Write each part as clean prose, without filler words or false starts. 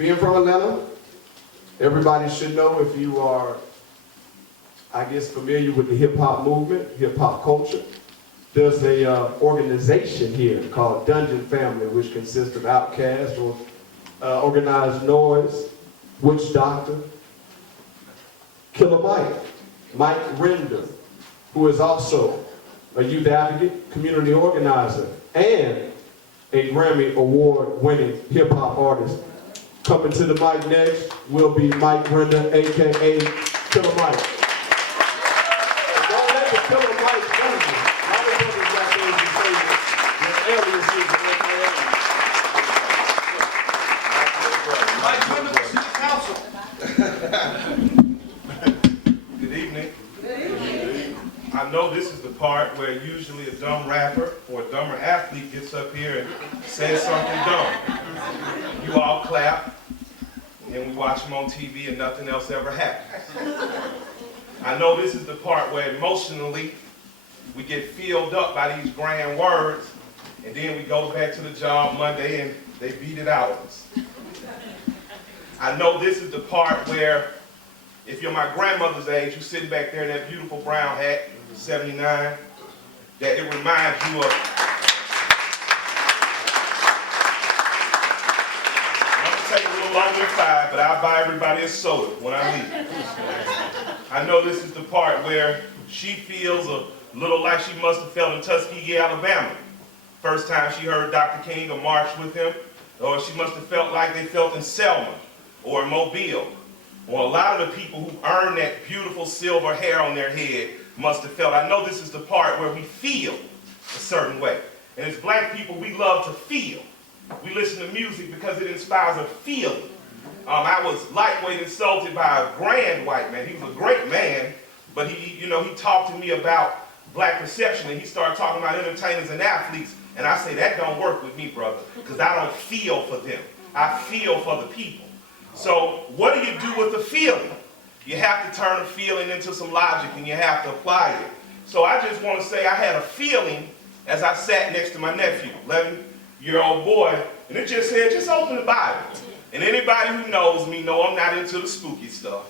Being from Atlanta, everybody should know, if you are, I guess, familiar with the hip-hop movement, hip-hop culture, there's a organization here called Dungeon Family, which consists of Outkast, or Organized Noise, Witch Doctor, Killer Mike Render, who is also a youth advocate, community organizer, and a Grammy Award winning hip-hop artist. Coming to the mic next will be Mike Render, aka Killer Mike. Don't let the Killer Mike fool you. A lot of brothers out there who say that aliases Mike Render, City Council. Good evening. I know this is the part where usually a dumb rapper or a dumber athlete gets up here and says something dumb. You all clap, and we watch them on TV and nothing else ever happens. I know this is the part where emotionally we get filled up by these grand words, and then we go back to the job Monday and they beat it out of us. I know this is the part where, if you're my grandmother's age, you're sitting back there in that beautiful brown hat, 79, that it reminds you of. I'm going to take a little longer than 5, but I'll buy everybody a soda when I leave. I know this is the part where she feels a little like she must have felt in Tuskegee, Alabama. First time she heard Dr. King or marched with him, or she must have felt like they felt in Selma or in Mobile. Or a lot of the people who earn that beautiful silver hair on their head must have felt. I know this is the part where we feel a certain way. And as black people, we love to feel. We listen to music because it inspires a feeling. I was lightweight insulted by a grand white man. He was a great man, but he talked to me about black perception, and he started talking about entertainers and athletes. And I say, that don't work with me, brother, because I don't feel for them. I feel for the people. So what do you do with the feeling? You have to turn the feeling into some logic, and you have to apply it. So I just want to say I had a feeling as I sat next to my nephew, 11-year-old boy, and it just said, just open the Bible. And anybody who knows me know I'm not into the spooky stuff.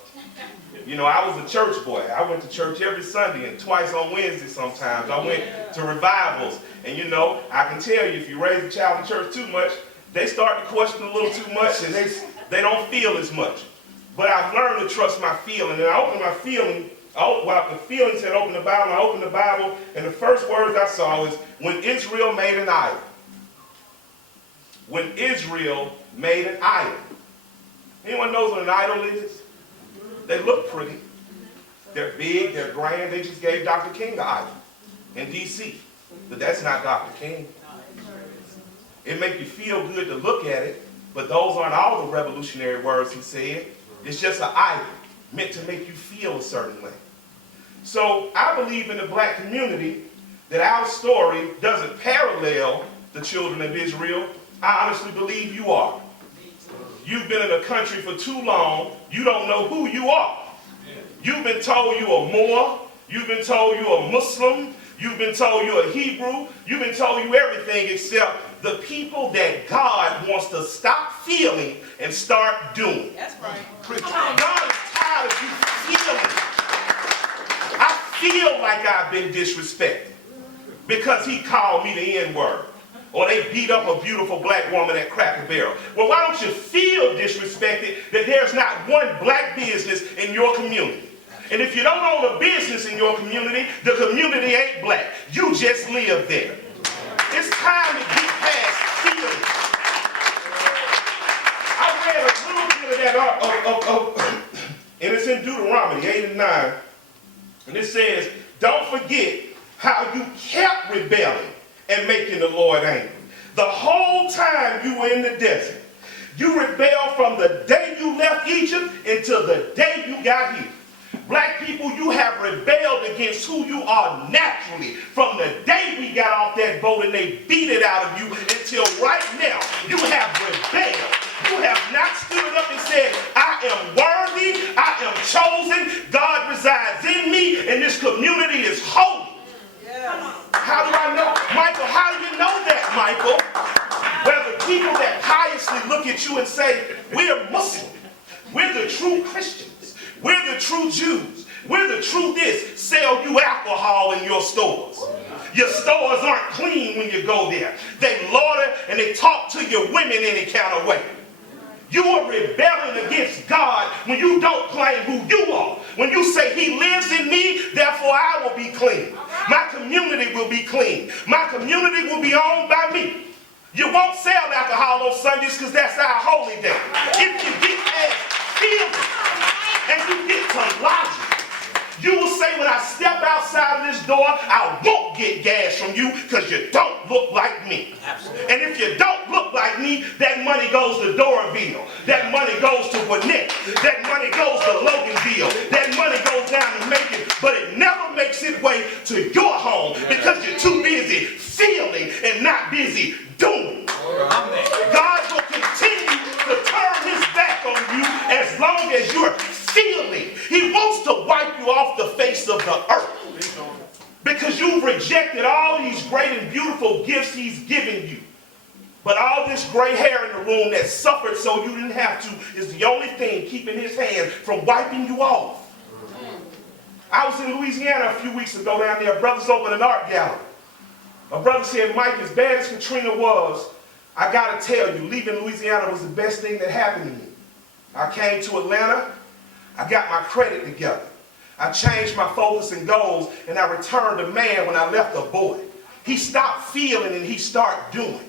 You know, I was a church boy. I went to church every Sunday and twice on Wednesday sometimes. I went to revivals. And you know, I can tell you, if you raise a child in church too much, they start to question a little too much, and they don't feel as much. But I've learned to trust my feeling. And I opened my feeling, the feeling said open the Bible, I opened the Bible, and the first words I saw was, when Israel made an idol. When Israel made an idol. Anyone knows what an idol is? They look pretty. They're big, they're grand. They just gave Dr. King the idol in D.C. But that's not Dr. King. It makes you feel good to look at it, but those aren't all the revolutionary words he said. It's just an idol meant to make you feel a certain way. So I believe in the black community that our story doesn't parallel the children of Israel. I honestly believe you are. You've been in a country for too long, you don't know who you are. You've been told you're a Moor, you've been told you're a Muslim, you've been told you're a Hebrew, you've been told you everything except the people that God wants to stop feeling and start doing. That's right. God is tired of you feeling. I feel like I've been disrespected because he called me the N-word. Or they beat up a beautiful black woman at Cracker Barrel. Well, why don't you feel disrespected that there's not one black business in your community? And if you don't own a business in your community, the community ain't black. You just live there. It's time to get past feelings. I read a little bit of that, and it's in Deuteronomy 8 and 9. And it says, don't forget how you kept rebelling and making the Lord angry. The whole time you were in the desert, you rebelled from the day you left Egypt until the day you got here. Black people, you have rebelled against who you are naturally from the day we got off that boat and they beat it out of you until right now. You have rebelled. You have not stood up and said, I am worthy, I am chosen, God resides in me, and this community is holy. How do I know? Michael, how do you know that, Michael? Well, the people that pious honestly look at you and say, we're Muslim. We're the true Christians. We're the true Jews. We're the true this. Sell you alcohol in your stores. Your stores aren't clean when you go there. They lauder and they talk to your women any kind of way. You are rebelling against God when you don't claim who you are. When you say he lives in me, therefore I will be clean. My community will be clean. My community will be owned by me. You won't sell alcohol on Sundays because that's our holy day. If you get past feeling and you get to logic, you will say, when I step outside of this door, I won't get gas from you because you don't look like me. And if you don't look like me, that money goes to Doraville. That money goes to Gwinnett. That money goes to Loganville. That money goes down to Macon. But it never makes its way to your home because you're too busy feeling and not busy doing. God will continue to turn his back on you as long as you're feeling. He wants to wipe you off the face of the earth because you've rejected all these great and beautiful gifts he's given you. But all this gray hair in the room that suffered so you didn't have to is the only thing keeping his hand from wiping you off. I was in Louisiana a few weeks ago down there. Brothers opened an art gallery. My brother said, Mike, as bad as Katrina was, I got to tell you, leaving Louisiana was the best thing that happened to me. I came to Atlanta. I got my credit together. I changed my focus and goals, and I returned a man when I left a boy. He stopped feeling and he started doing.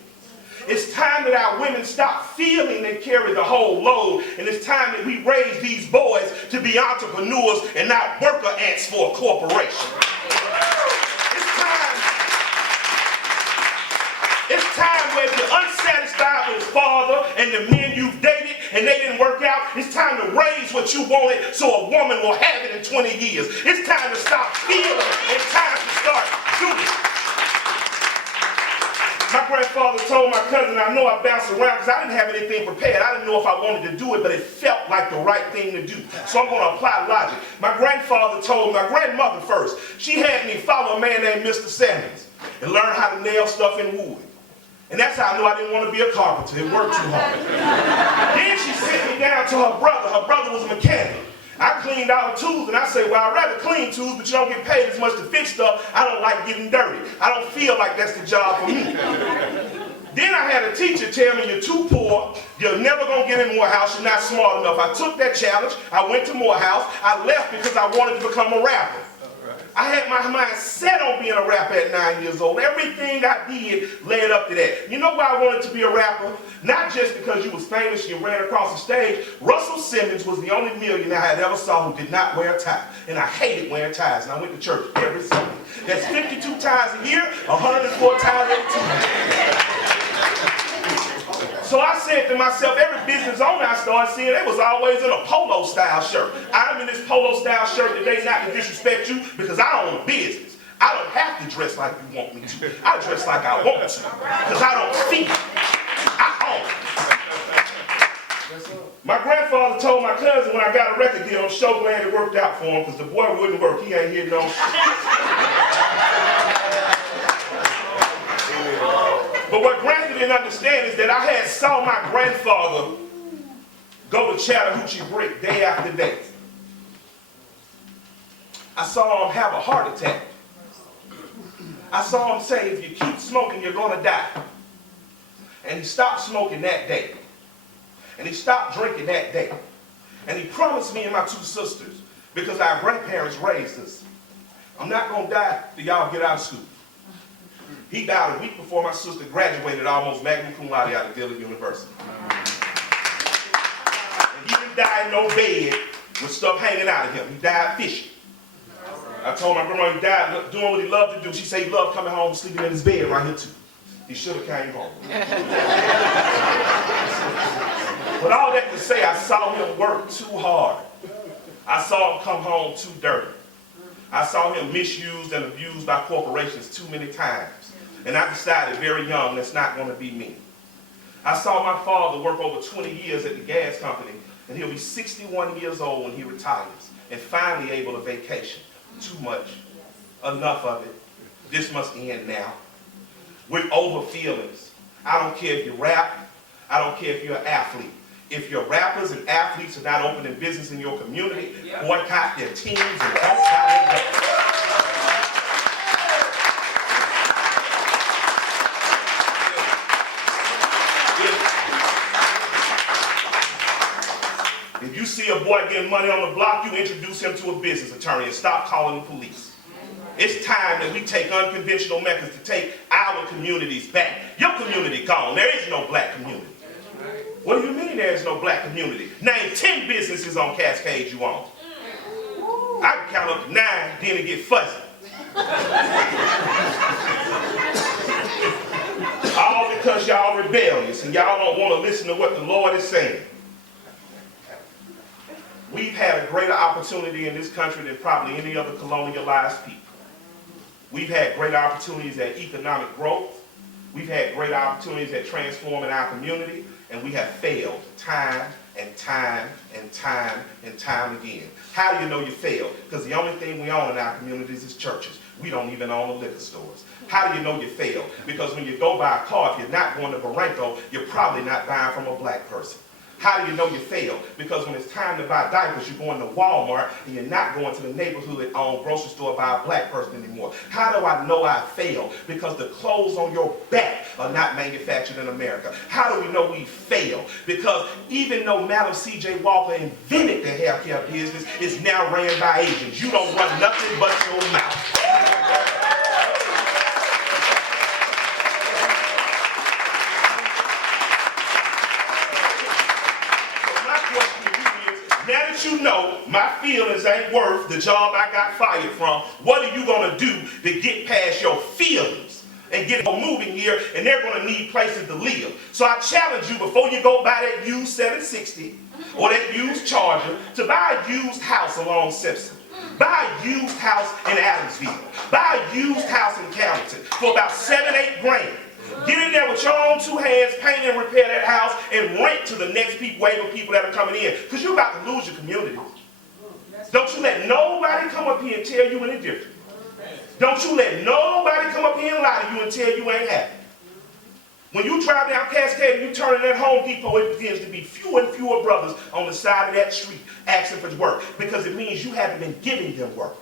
It's time that our women stop feeling and carry the whole load, and it's time that we raise these boys to be entrepreneurs and not worker ants for a corporation. It's time where if you're unsatisfied with his father and the men you've dated and they didn't work out, it's time to raise what you wanted so a woman will have it in 20 years. It's time to stop feeling. It's time to start doing. My grandfather told my cousin, I know I bounced around because I didn't have anything prepared. I didn't know if I wanted to do it, but it felt like the right thing to do. So I'm going to apply logic. My grandfather told my grandmother first. She had me follow a man named Mr. Samuels and learn how to nail stuff in wood. And that's how I knew I didn't want to be a carpenter. It worked too hard. Then she sent me down to her brother. Her brother was a mechanic. I cleaned all the tools, and I say, well, I'd rather clean tools, but you don't get paid as much to fix stuff. I don't like getting dirty. I don't feel like that's the job for me. Then I had a teacher tell me, you're too poor. You're never going to get in Morehouse. You're not smart enough. I took that challenge. I went to Morehouse. I left because I wanted to become a rapper. I had my mind set on being a rapper at 9 years old. Everything I did led up to that. You know why I wanted to be a rapper? Not just because you was famous and you ran across the stage. Russell Simmons was the only millionaire I had ever saw who did not wear a tie. And I hated wearing ties. And I went to church every Sunday. That's 52 ties a year, 104 ties a year. So I said to myself, every business owner I started seeing, they was always in a polo style shirt. I'm in this polo style shirt today not to disrespect you because I own a business. I don't have to dress like you want me to. I dress like I want to because I don't feel. I own. My grandfather told my cousin when I got a record deal, I'm so glad it worked out for him because the boy wouldn't work. He ain't here no But what Grandpa didn't understand is that I had saw my grandfather go to Chattahoochee Brick day after day. I saw him have a heart attack. I saw him say, if you keep smoking, you're going to die. And he stopped smoking that day. And he stopped drinking that day. And he promised me and my two sisters, because our grandparents raised us, I'm not going to die till y'all get out of school. He died a week before my sister graduated almost magna cum laude out of Dillard University. And he didn't die in no bed with stuff hanging out of him. He died fishing. I told my grandma he died doing what he loved to do. She said he loved coming home and sleeping in his bed right here too. He should have came home. But all that to say, I saw him work too hard. I saw him come home too dirty. I saw him misused and abused by corporations too many times. And I decided very young, that's not going to be me. I saw my father work over 20 years at the gas company, and he'll be 61 years old when he retires, and finally able to vacation. Too much. Enough of it. This must end now. We're over feelings. I don't care if you rap. I don't care if you're an athlete. If your rappers and athletes are not opening business in your community, boycott their teams and that's how they go. If you see a boy getting money on the block, you introduce him to a business attorney and stop calling the police. It's time that we take unconventional methods to take our communities back. Your community gone. There is no black community. What do you mean there is no black community? Name 10 businesses on Cascade you own. I can count up to 9, then it get fuzzy. All because y'all rebellious and y'all don't want to listen to what the Lord is saying. We've had a greater opportunity in this country than probably any other colonialized people. We've had great opportunities at economic growth. We've had great opportunities at transforming our community, and we have failed time and time and time and time again. How do you know you failed? Because the only thing we own in our communities is churches. We don't even own the liquor stores. How do you know you failed? Because when you go buy a car, if you're not going to Barranco, you're probably not buying from a black person. How do you know you failed? Because when it's time to buy diapers, you're going to Walmart and you're not going to the neighborhood-owned grocery store to buy a black person anymore. How do I know I failed? Because the clothes on your back are not manufactured in America. How do we know we failed? Because even though Madam C.J. Walker invented the healthcare business, it's now ran by Asians. You don't run nothing but your mouth. Now that you know my feelings ain't worth the job I got fired from, what are you going to do to get past your feelings and get moving here, and they're going to need places to live? So I challenge you, before you go buy that used 760 or that used Charger, to buy a used house along Simpson. Buy a used house in Adamsville. Buy a used house in Carrollton for about 7-8 grand. Get in there with your own 2 hands, paint and repair that house, and rent to the next wave of people that are coming in. Because you're about to lose your community. Don't you let nobody come up here and tell you any different. Don't you let nobody come up here and lie to you and tell you ain't happy. When you drive down Cascade and you turn in that Home Depot, it begins to be fewer and fewer brothers on the side of that street asking for work, because it means you haven't been giving them work.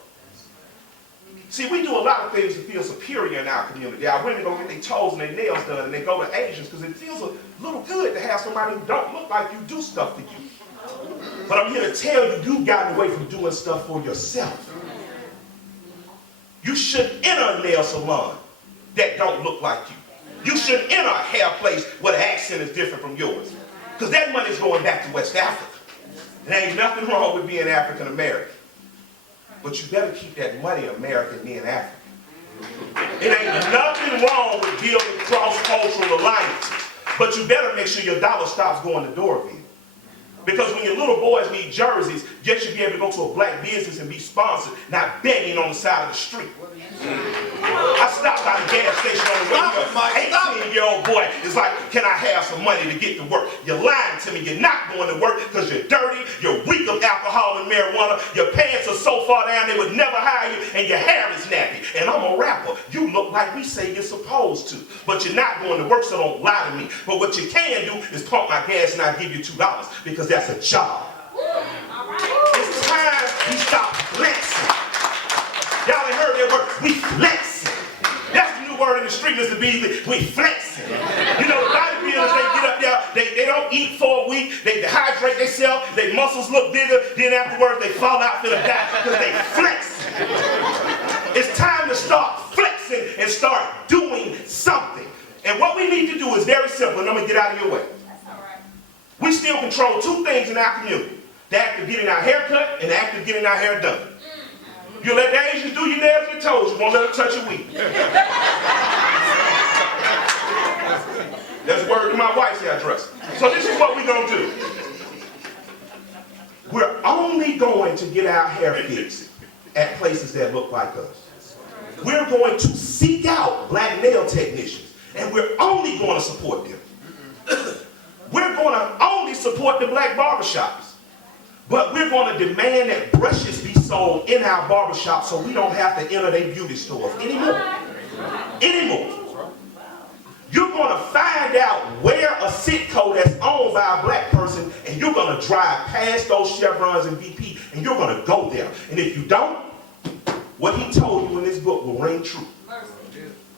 See, we do a lot of things to feel superior in our community. Our women go get their toes and their nails done, and they go to Asians because it feels a little good to have somebody who don't look like you do stuff for you. But I'm here to tell you, you've gotten away from doing stuff for yourself. You shouldn't enter a nail salon that don't look like you. You shouldn't enter a hair place where the accent is different from yours, because that money's going back to West Africa. There ain't nothing wrong with being African American. But you better keep that money in America and being African. It ain't nothing wrong with building cross-cultural alliances, but you better make sure your dollar stops going to Doraville. Because when your little boys need jerseys, you should be able to go to a black business and be sponsored, not begging on the side of the street. I stopped by the gas station on the way here. My 18-year-old boy is like, can I have some money to get to work? You're lying to me. You're not going to work because you're dirty, you're weak of alcohol and marijuana, your pants are so far down they would never hire you, and your hair is nappy. And I'm a rapper. You look like we say you're supposed to. But you're not going to work, so don't lie to me. But what you can do is pump my gas and I'll give you $2, because that's a job. It's time we stop flexing. Y'all ain't heard that word. We flexing. That's the new word in the street, Mr. Beasley. We flexing. You know, the bodybuilders, they get up there, they don't eat for a week, they dehydrate themselves, their muscles look bigger, then afterwards they fall out for the die because they flexing. It's time to start flexing and start doing something. And what we need to do is very simple, and I'm going to get out of your way. We still control 2 things in our community: the act of getting our hair cut and the act of getting our hair done. You let the Asians do your nails and your toes, you won't let them touch your weed. That's a word to my wife's hairdresser. So this is what we're going to do. We're only going to get our hair fixed at places that look like us. We're going to seek out black nail technicians, and we're only going to support them. We're going to only support the black barbershops. But we're going to demand that brushes be sold in our barbershop so we don't have to enter their beauty stores anymore. You're going to find out where a Citco that's owned by a black person, and you're going to drive past those Chevrons and VP, and you're going to go there. And if you don't, what he told you in this book will ring true.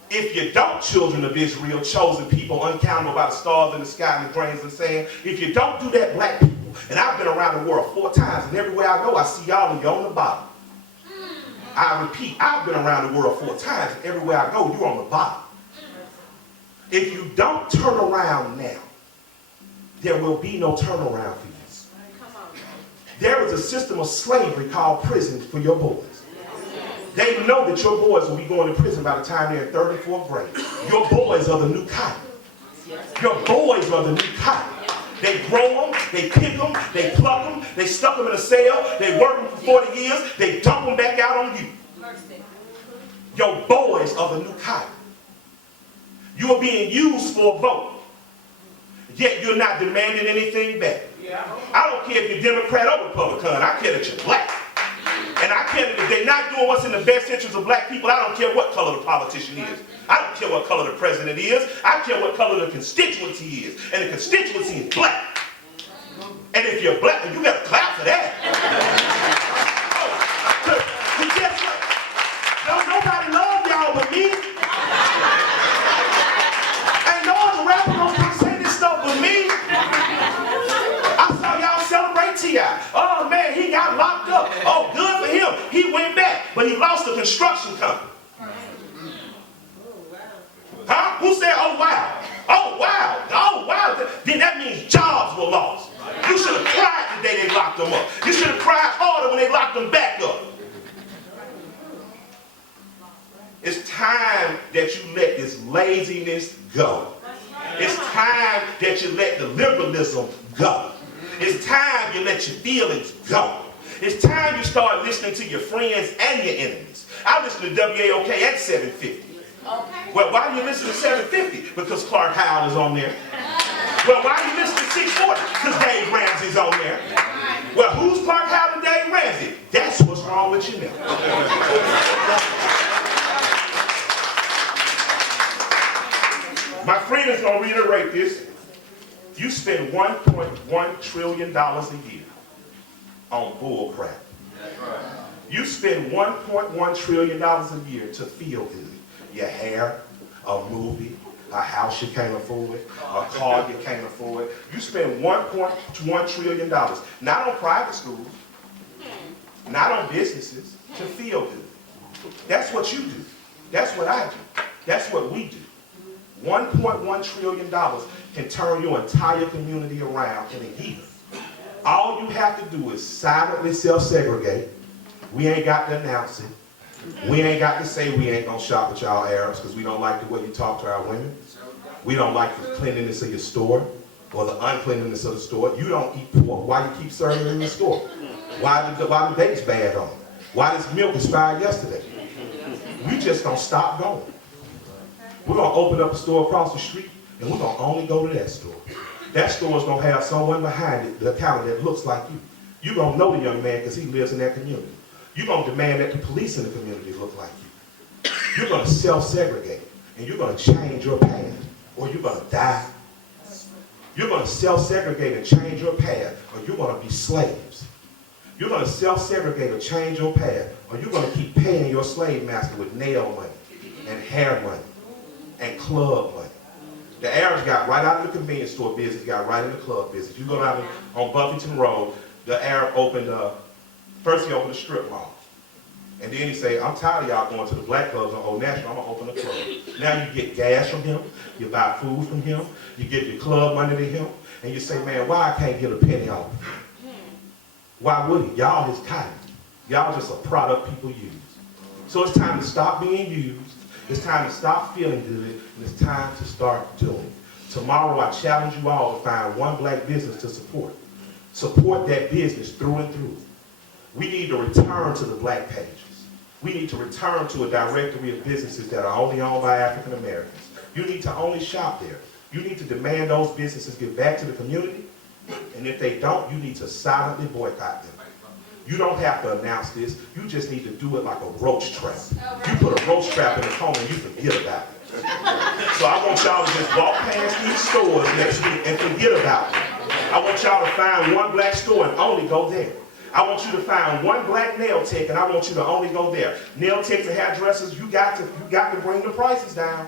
If you don't, children of Israel, chosen people, uncountable by the stars in the sky and the grains of the sand, if you don't do that, black people, and I've been around the world 4 times, and everywhere I go, I see y'all and you're on the bottom. I repeat, I've been around the world 4 times, and everywhere I go, you're on the bottom. If you don't turn around now, there will be no turnaround for you. There is a system of slavery called prison for your boys. They know that your boys will be going to prison by the time they're in 3rd and 4th grade. Your boys are the new cotton. Your boys are the new cotton. They grow them, they pick them, they pluck them, they stuff them in a cell, they work them for 40 years, they dump them back out on you. Your boys are the new cotton. You are being used for a vote, yet you're not demanding anything back. I don't care if you're Democrat or Republican, I care that you're black. And I care that if they're not doing what's in the best interest of black people, I don't care what color the politician is. I don't care what color the president is. I care what color the constituency is. And the constituency is black. And if you're black, you got to clap for that. Oh, guess what? Nobody loves y'all but me. Ain't no other rapper gonna come say this stuff but me. I saw y'all celebrate T.I. Oh man, he got locked up. Oh, good for him. He went back, but he lost the construction company. Huh? Who said, oh wow? Oh wow. Oh wow. Then that means jobs were lost. You should have cried the day they locked them up. You should have cried harder when they locked them back up. It's time that you let this laziness go. It's time that you let the liberalism go. It's time you let your feelings go. It's time you start listening to your friends and your enemies. I listen to WAOK at 750. Okay. Well, why do you listen to 750? Because Clark Howell is on there. Well, why do you listen to 640? Because Dave Ramsey's on there. Well, who's Clark Howell and Dave Ramsey? That's what's wrong with you now. My friend is going to reiterate this. You spend $1.1 trillion a year on bull crap. You spend $1.1 trillion a year to feel good. Your hair, a movie, a house you can't afford, a car you can't afford. You spend $1.1 trillion, not on private schools, not on businesses, to feel good. That's what you do. That's what I do. That's what we do. $1.1 trillion can turn your entire community around in a year. All you have to do is silently self-segregate. We ain't got to announce it. We ain't got to say we ain't gonna shop with y'all Arabs because we don't like the way you talk to our women. We don't like the cleanliness of your store or the uncleanliness of the store. You don't eat pork. Why you keep serving it in the store? Why the date's bad on it? Why this milk expired yesterday? We just gonna stop going. We're gonna open up a store across the street and we're gonna only go to that store. That store is gonna have someone behind it, the counter that looks like you. You're gonna know the young man because he lives in that community. You're going to demand that the police in the community look like you. You're going to self-segregate, and you're going to change your path, or you're going to die. You're going to self-segregate and change your path, or you're going to be slaves. You're going to self-segregate or change your path, or you're going to keep paying your slave master with nail money, and hair money, and club money. The Arabs got right out of the convenience store business, got right in the club business. You go down on Buffington Road, the Arab opened first he opened a strip mall. And then he say, I'm tired of y'all going to the black clubs on Old National, I'm gonna open a club. Now you get gas from him, you buy food from him, you give your club money to him, and you say, man, why I can't get a penny off? Why would he? Y'all his cotton. Y'all just a product people use. So it's time to stop being used, it's time to stop feeling good, and it's time to start doing. Tomorrow I challenge you all to find one black business to support. Support that business through and through. We need to return to the black pages. We need to return to a directory of businesses that are only owned by African Americans. You need to only shop there. You need to demand those businesses give back to the community. And if they don't, you need to silently boycott them. You don't have to announce this. You just need to do it like a roach trap. You put a roach trap in the corner and you forget about it. So I want y'all to just walk past these stores next week and forget about them. I want y'all to find one black store and only go there. I want you to find one black nail tech and I want you to only go there. Nail techs and hairdressers, you got to bring the prices down.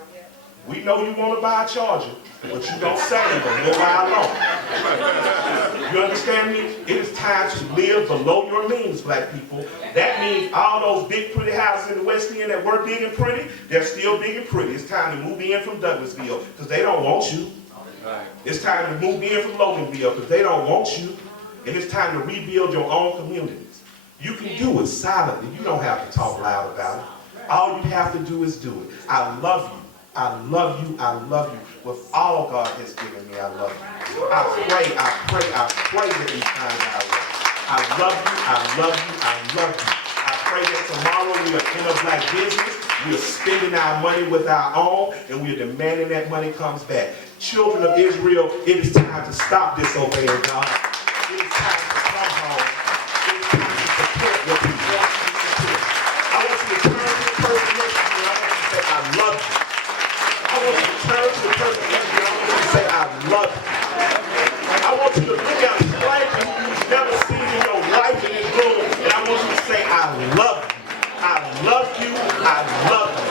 We know you want to buy a charger, but you don't save them, no buy alone. You understand me? It is time to live below your means, black people. That means all those big pretty houses in the West End that were big and pretty, they're still big and pretty. It's time to move in from Douglasville because they don't want you. It's time to move in from Loganville because they don't want you. And it's time to rebuild your own communities. You can do it silently. You don't have to talk loud about it. All you have to do is do it. I love you. I love you, I love you. With all God has given me, I love you. I pray that you find our way. I love you, I love you, I love you. I pray that tomorrow we are in a black business, we are spending our money with our own, and we are demanding that money comes back. Children of Israel, it is time to stop disobeying God. It is time to come home. It is time to support what we want to support. I want you to turn to the person next to you and I want you to say, I love you. I want you to turn to the person next to you and I want you to say, I love you. I want you to look at a stranger who you've never seen in your life in this room, and I want you to say, I love you. I love you. I love you.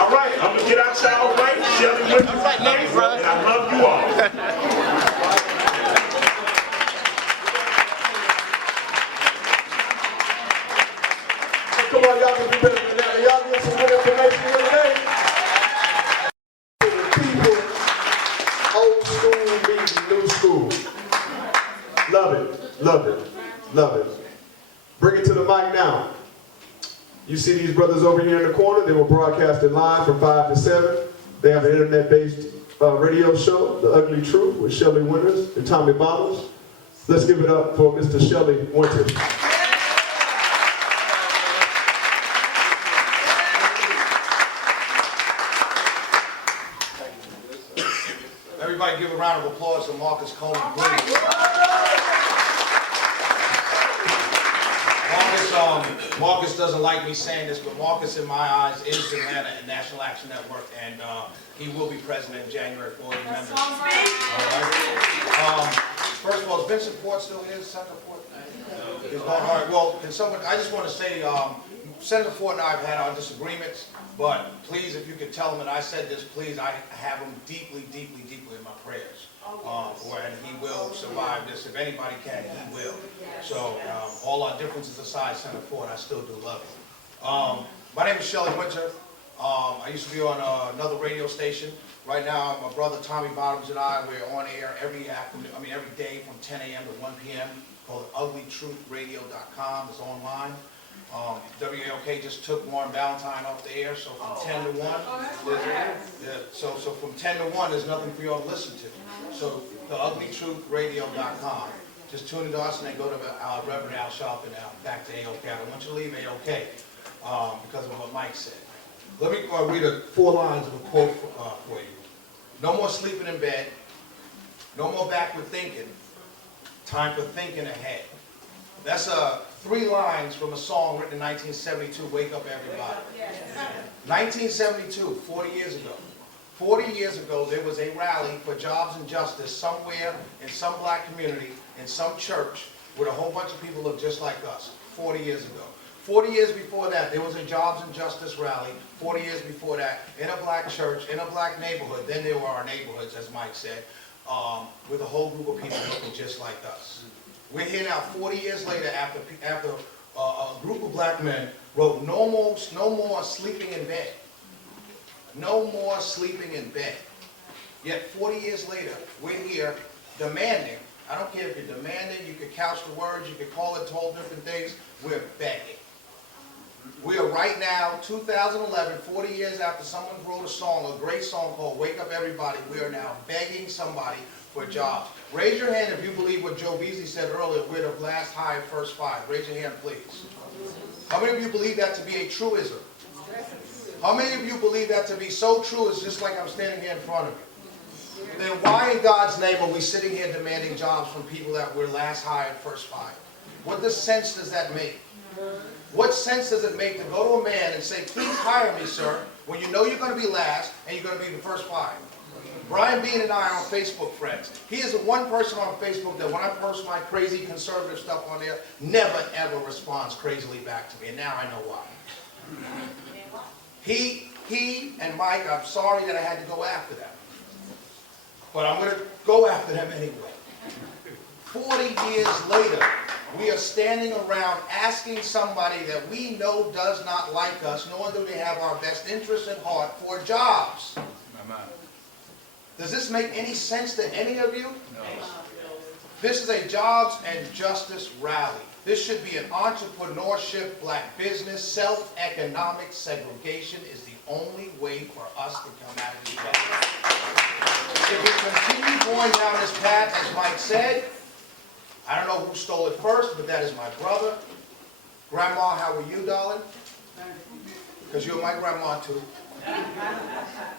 All right, I'm going to get out y'all right. Shelley Wynters.They, and I love you all. Come on, y'all can do better than that. Y'all get some good information here today. People, old school meets new school. Love it, love it, love it. Bring it to the mic now. You see these brothers over here in the corner. They were broadcasted live from 5 to 7. They have an internet-based radio show, The Ugly Truth, with Shelley Wynters and Tommy Bottles. Let's give it up for Mr. Shelley Wynters. Everybody give a round of applause to Marcus Coleman, please. Marcus doesn't like me saying this, but Marcus, in my eyes, is the man at National Action Network, and he will be president in January for all you members. All right. First of all, is Vincent Port still here? Senator Port? All right. Well, can someone? I just want to say, Senator Ford and I have had our disagreements, but please, if you could tell him that I said this, please, I have him deeply, deeply, deeply in my prayers. And he will survive this. If anybody can, he will. So, all our differences aside, Senator Ford, I still do love him. My name is Shelley Wynters. I used to be on another radio station. Right now, my brother Tommy Bottoms and I, we're on air every day from 10 a.m. to 1 p.m. called uglytruthradio.com. It's online. WAOK just took Warren Ballantyne off the air, so from 10 to 1, so from 10 to 1, there's nothing for you all to listen to. So the uglytruthradio.com. Just tune into us and then go to Reverend Al Sharpton now, back to AOK. I don't want you to leave AOK because of what Mike said. Let me read 4 lines of a quote for you. No more sleeping in bed. No more backward thinking. Time for thinking ahead. That's 3 lines from a song written in 1972, Wake Up Everybody. 1972, 40 years ago. 40 years ago, there was a rally for jobs and justice somewhere in some black community, in some church, with a whole bunch of people look just like us, 40 years ago. 40 years before that, there was a jobs and justice rally, 40 years before that, in a black church, in a black neighborhood. Then there were our neighborhoods, as Mike said, with a whole group of people looking just like us. We're here now 40 years later after a group of black men wrote no more sleeping in bed. No more sleeping in bed. Yet 40 years later, we're here demanding, I don't care if you're demanding, you could couch the words, you could call it 12 different things, we're begging. We are right now, 2011, 40 years after someone wrote a song, a great song called Wake Up Everybody, we are now begging somebody for jobs. Raise your hand if you believe what Joe Beasley said earlier, we're the last hired, first five. Raise your hand, please. How many of you believe that to be a truism? How many of you believe that to be so true, it's just like I'm standing here in front of you? Then why in God's name are we sitting here demanding jobs from people that were last hired, first fired? What sense does that make? What sense does it make to go to a man and say, please hire me, sir, when you know you're going to be last and you're going to be the first 5. Brian Bean and I are on Facebook friends. He is the one person on Facebook that when I post my crazy conservative stuff on there, never ever responds crazily back to me, and now I know why. He and Mike, I'm sorry that I had to go after them. But I'm going to go after them anyway. 40 years later, we are standing around asking somebody that we know does not like us, nor do they have our best interests at heart, for jobs. Does this make any sense to any of you? No. This is a jobs and justice rally. This should be an entrepreneurship, black business, self-economic segregation is the only way for us to come out of this battle. If we continue going down this path, as Mike said, I don't know who stole it first, but that is my brother. Grandma, how are you, darling? Because you're my grandma, too.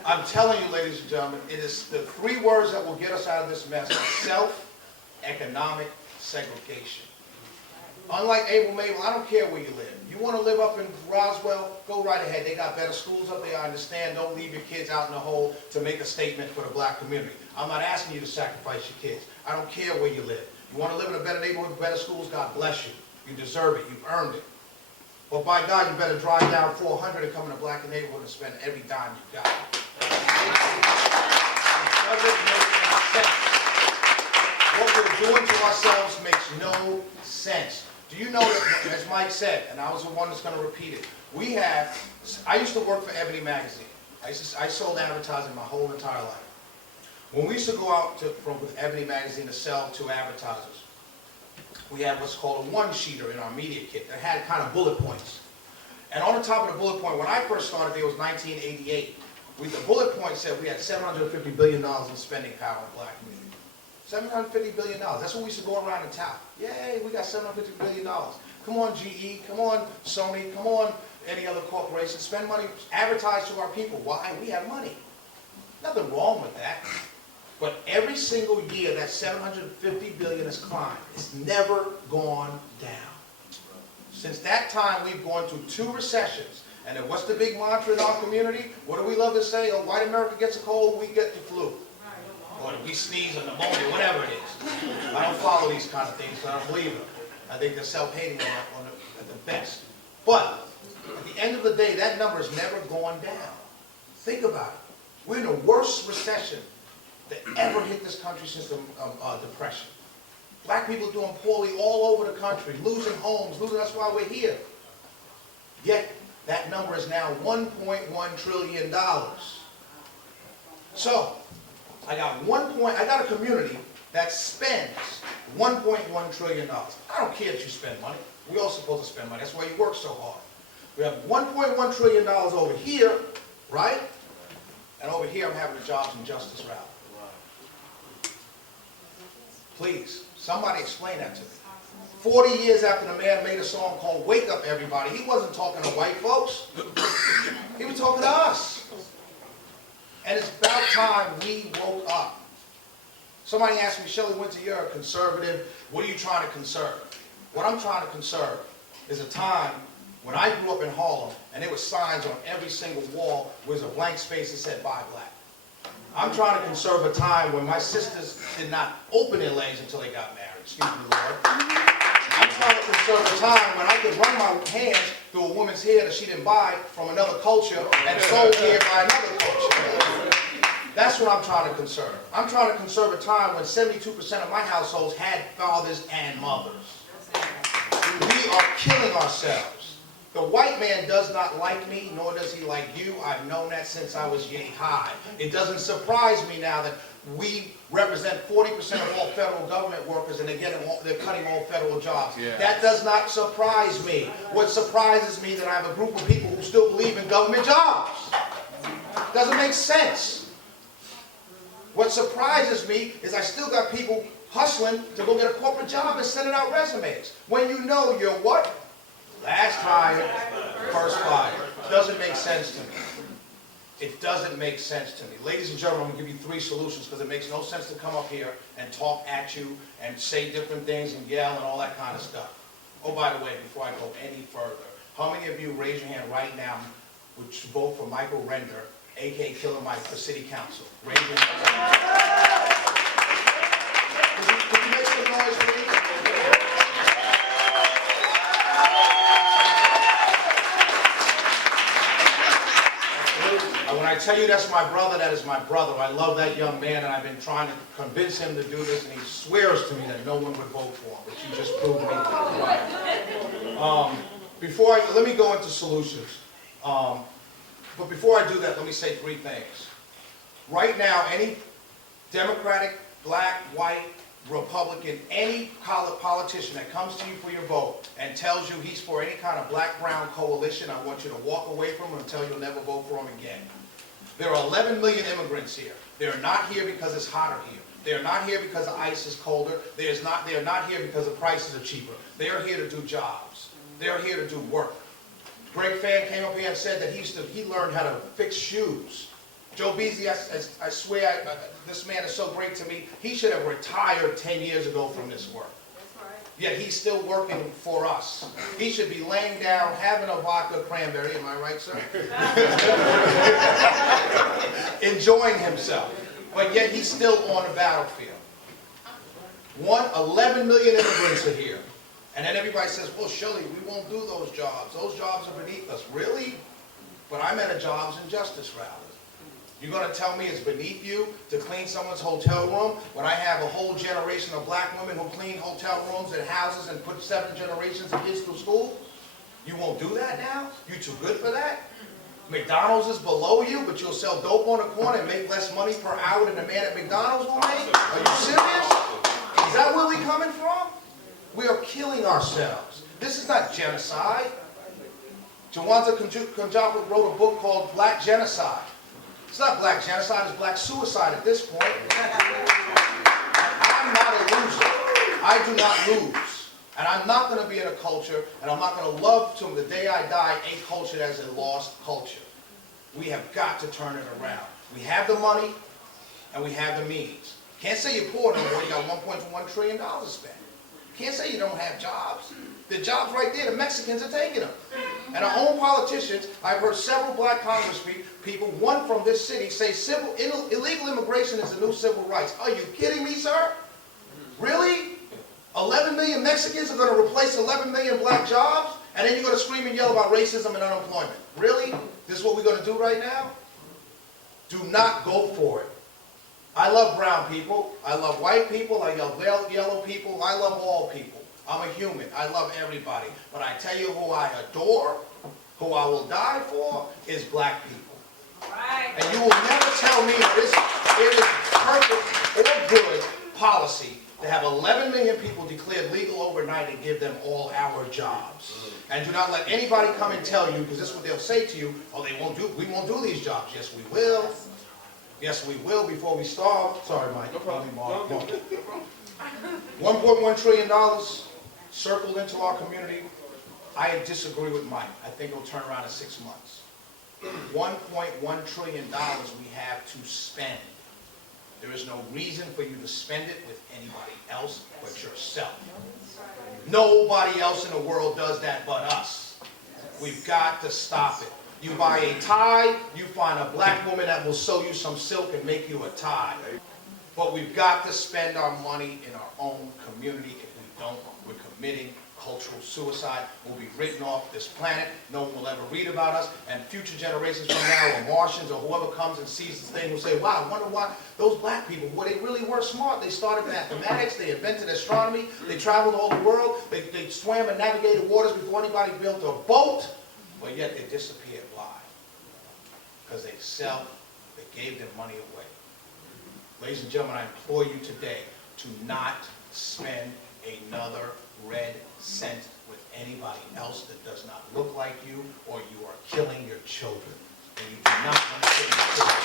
I'm telling you, ladies and gentlemen, it is the 3 words that will get us out of this mess: self-economic segregation. Unlike Abel Mabel, I don't care where you live. You want to live up in Roswell, go right ahead. They got better schools up there, I understand. Don't leave your kids out in the hole to make a statement for the black community. I'm not asking you to sacrifice your kids. I don't care where you live. You want to live in a better neighborhood with better schools, God bless you. You deserve it. You've earned it. But by God, you better drive down 400 and come in a black neighborhood and spend every dime you've got. It doesn't make any sense. What we're doing to ourselves makes no sense. Do you know that, as Mike said, and I was the one that's going to repeat it, I used to work for Ebony Magazine. I sold advertising my whole entire life. When we used to go out with Ebony Magazine to sell to advertisers, we had what's called a one-sheeter in our media kit that had kind of bullet points. And on the top of the bullet point, when I first started there, it was 1988. The bullet point said we had $750 billion in spending power in the black community. $750 billion. That's what we used to go around and tout. Yay, we got $750 billion. Come on, GE. Come on, Sony. Come on, any other corporation. Spend money, advertise to our people. Why? We have money. Nothing wrong with that. But every single year, that $750 billion has climbed. It's never gone down. Since that time, we've gone through 2 recessions. And then what's the big mantra in our community? What do we love to say? Oh, white America gets a cold, we get the flu. Or we sneeze or pneumonia, whatever it is. I don't follow these kind of things, so I don't believe them. I think they're self-hating at the best. But at the end of the day, that number has never gone down. Think about it. We're in the worst recession that ever hit this country since the Depression. Black people doing poorly all over the country, losing homes, that's why we're here. Yet, that number is now $1.1 trillion. So, I got a community that spends $1.1 trillion. I don't care if you spend money. We're all supposed to spend money. That's why you work so hard. We have $1.1 trillion over here, right? And over here, I'm having a jobs and justice rally. Please, somebody explain that to me. 40 years after the man made a song called Wake Up Everybody, he wasn't talking to white folks. He was talking to us. And it's about time we woke up. Somebody asked me, Shelley Wynters, you're a conservative. What are you trying to conserve? What I'm trying to conserve is a time when I grew up in Harlem and there were signs on every single wall with a blank space that said, "Buy black." I'm trying to conserve a time when my sisters did not open their legs until they got married. Excuse me, Lord. I'm trying to conserve a time when I could run my hands through a woman's hair that she didn't buy from another culture and sold here by another culture. That's what I'm trying to conserve. I'm trying to conserve a time when 72% of my households had fathers and mothers. We are killing ourselves. The white man does not like me, nor does he like you. I've known that since I was yay high. It doesn't surprise me now that we represent 40% of all federal government workers and they're cutting all federal jobs. Yeah. That does not surprise me. What surprises me is that I have a group of people who still believe in government jobs. Doesn't make sense. What surprises me is I still got people hustling to go get a corporate job and sending out resumes. When you know you're what? Last hired, first fired. Doesn't make sense to me. It doesn't make sense to me. Ladies and gentlemen, I'm going to give you 3 solutions because it makes no sense to come up here and talk at you and say different things and yell and all that kind of stuff. Oh, by the way, before I go any further, how many of you, raise your hand right now, would vote for Michael Render, a.k.a. Killer Mike, for city council. Raise your hand. Could you make some noise, please? When I tell you that's my brother, that is my brother. I love that young man, and I've been trying to convince him to do this, and he swears to me that no one would vote for him, but you just proved me right. Let me go into solutions. But before I do that, let me say three things. Right now, any Democratic, black, white, Republican, any politician that comes to you for your vote and tells you he's for any kind of black-brown coalition, I want you to walk away from him and tell you you'll never vote for him again. There are 11 million immigrants here. They're not here because it's hotter here. They're not here because the ice is colder. They're not here because the prices are cheaper. They're here to do jobs. They're here to do work. Greg Fan came up here and said that he learned how to fix shoes. Joe Beasley, I swear, this man is so great to me. He should have retired 10 years ago from this work. Yet he's still working for us. He should be laying down, having a vodka cranberry, am I right, sir? Enjoying himself. But yet he's still on the battlefield. 11 million immigrants are here. And then everybody says, well, Shelley, we won't do those jobs. Those jobs are beneath us. Really? But I'm at a jobs and justice rally. You're going to tell me it's beneath you to clean someone's hotel room when I have a whole generation of black women who clean hotel rooms and houses and put 7 generations of kids through school? You won't do that now? You too good for that? McDonald's is below you, but you'll sell dope on the corner and make less money per hour than the man at McDonald's will make? Are you serious? Is that where we're coming from? We are killing ourselves. This is not genocide. Jawanza Kunjapa wrote a book called Black Genocide. It's not black genocide, it's black suicide at this point. I'm not a loser. I do not lose. And I'm not going to be in a culture, and I'm not going to love to the day I die a culture that is a lost culture. We have got to turn it around. We have the money, and we have the means. Can't say you're poor no more, you got $1.1 trillion to spend. Can't say you don't have jobs. The jobs right there, the Mexicans are taking them. And our own politicians, I've heard several black congresspeople, one from this city, say illegal immigration is the new civil rights. Are you kidding me, sir? Really? 11 million Mexicans are going to replace 11 million black jobs? And then you're going to scream and yell about racism and unemployment. Really? This is what we're going to do right now? Do not go for it. I love brown people. I love white people. I love yellow people. I love all people. I'm a human. I love everybody. But I tell you who I adore, who I will die for, is black people. Right. And you will never tell me that it is perfect or good policy to have 11 million people declared legal overnight and give them all our jobs. And do not let anybody come and tell you, because this is what they'll say to you, oh, we won't do these jobs. Yes, we will. Yes, we will before we starve. Sorry, Mike. No problem. $1.1 trillion circled into our community. I disagree with Mike. I think it'll turn around in 6 months. $1.1 trillion we have to spend. There is no reason for you to spend it with anybody else but yourself. Nobody else in the world does that but us. We've got to stop it. You buy a tie, you find a black woman that will sew you some silk and make you a tie. But we've got to spend our money in our own community. If we don't, we're committing cultural suicide. We'll be written off this planet. No one will ever read about us. And future generations from now, or Martians, or whoever comes and sees this thing will say, wow, I wonder why those black people, well, they really were smart. They started mathematics. They invented astronomy. They traveled all the world. They swam and navigated waters before anybody built a boat. But yet they disappeared. Why? Because they gave their money away. Ladies and gentlemen, I implore you today to not spend another red cent with anybody else that does not look like you, or you are killing your children. And you do not want to kill your children.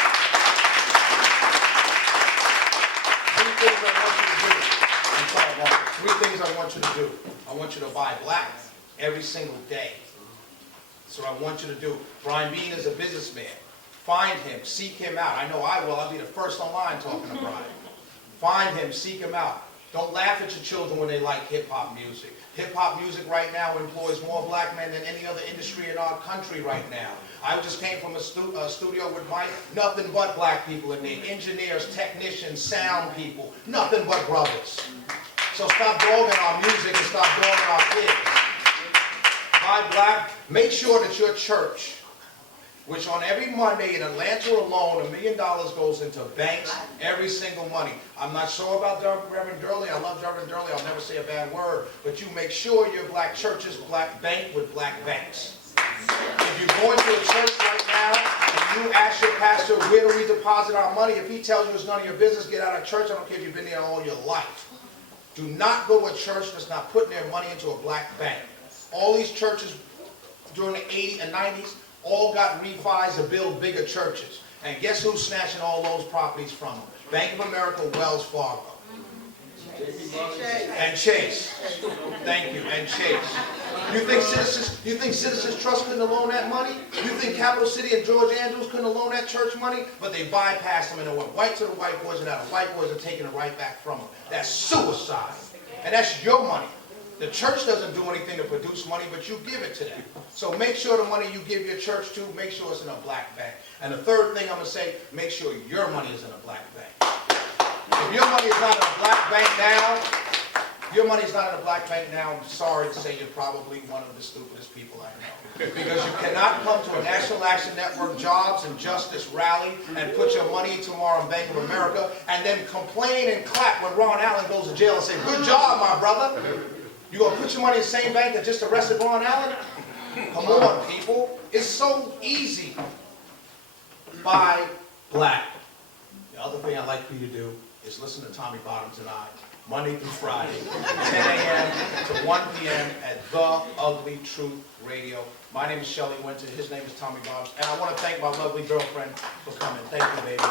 3 things I want you to do. I'm sorry, Mark. 3 things I want you to do. I want you to buy black every single day. That's what I want you to do. Brian Bean is a businessman. Find him, seek him out. I know I will. I'll be the first online talking to Brian. Find him, seek him out. Don't laugh at your children when they like hip-hop music. Hip-hop music right now employs more black men than any other industry in our country right now. I just came from a studio with Mike, nothing but black people in there. Engineers, technicians, sound people, nothing but brothers. So stop dogging our music and stop dogging our kids. Buy black, make sure that your church, which on every Monday in Atlanta alone, $1 million goes into banks every single money. I'm not sure about Reverend Durley. I love Reverend Durley. I'll never say a bad word. But you make sure your black churches bank with black banks. If you're going to a church right now and you ask your pastor, where do we deposit our money? If he tells you it's none of your business, get out of church. I don't care if you've been there all your life. Do not go to a church that's not putting their money into a black bank. All these churches during the 80s and 90s all got refis to build bigger churches. And guess who's snatching all those properties from them? Bank of America, Wells Fargo. And Chase. Thank you, and Chase. You think Citizens Trust couldn't have loaned that money? You think Capital City and George Andrews couldn't have loaned that church money? But they bypassed them and it went right to the white boys, and now the white boys are taking it right back from them. That's suicide. And that's your money. The church doesn't do anything to produce money, but you give it to them. So make sure the money you give your church to, make sure it's in a black bank. And the third thing I'm going to say, make sure your money is in a black bank. If your money is not in a black bank now, I'm sorry to say you're probably one of the stupidest people I know. Because you cannot come to a National Action Network Jobs and Justice rally and put your money tomorrow in Bank of America and then complain and clap when Ron Allen goes to jail and say, good job, my brother. You gonna put your money in the same bank that just arrested Ron Allen? Come on, people. It's so easy. Buy black. The other thing I'd like for you to do is listen to Tommy Bottoms and I, Monday through Friday, 10 a.m. to 1 p.m. at The Ugly Truth Radio. My name is Shelley Wynters. His name is Tommy Bottoms. And I want to thank my lovely girlfriend for coming. Thank you, baby.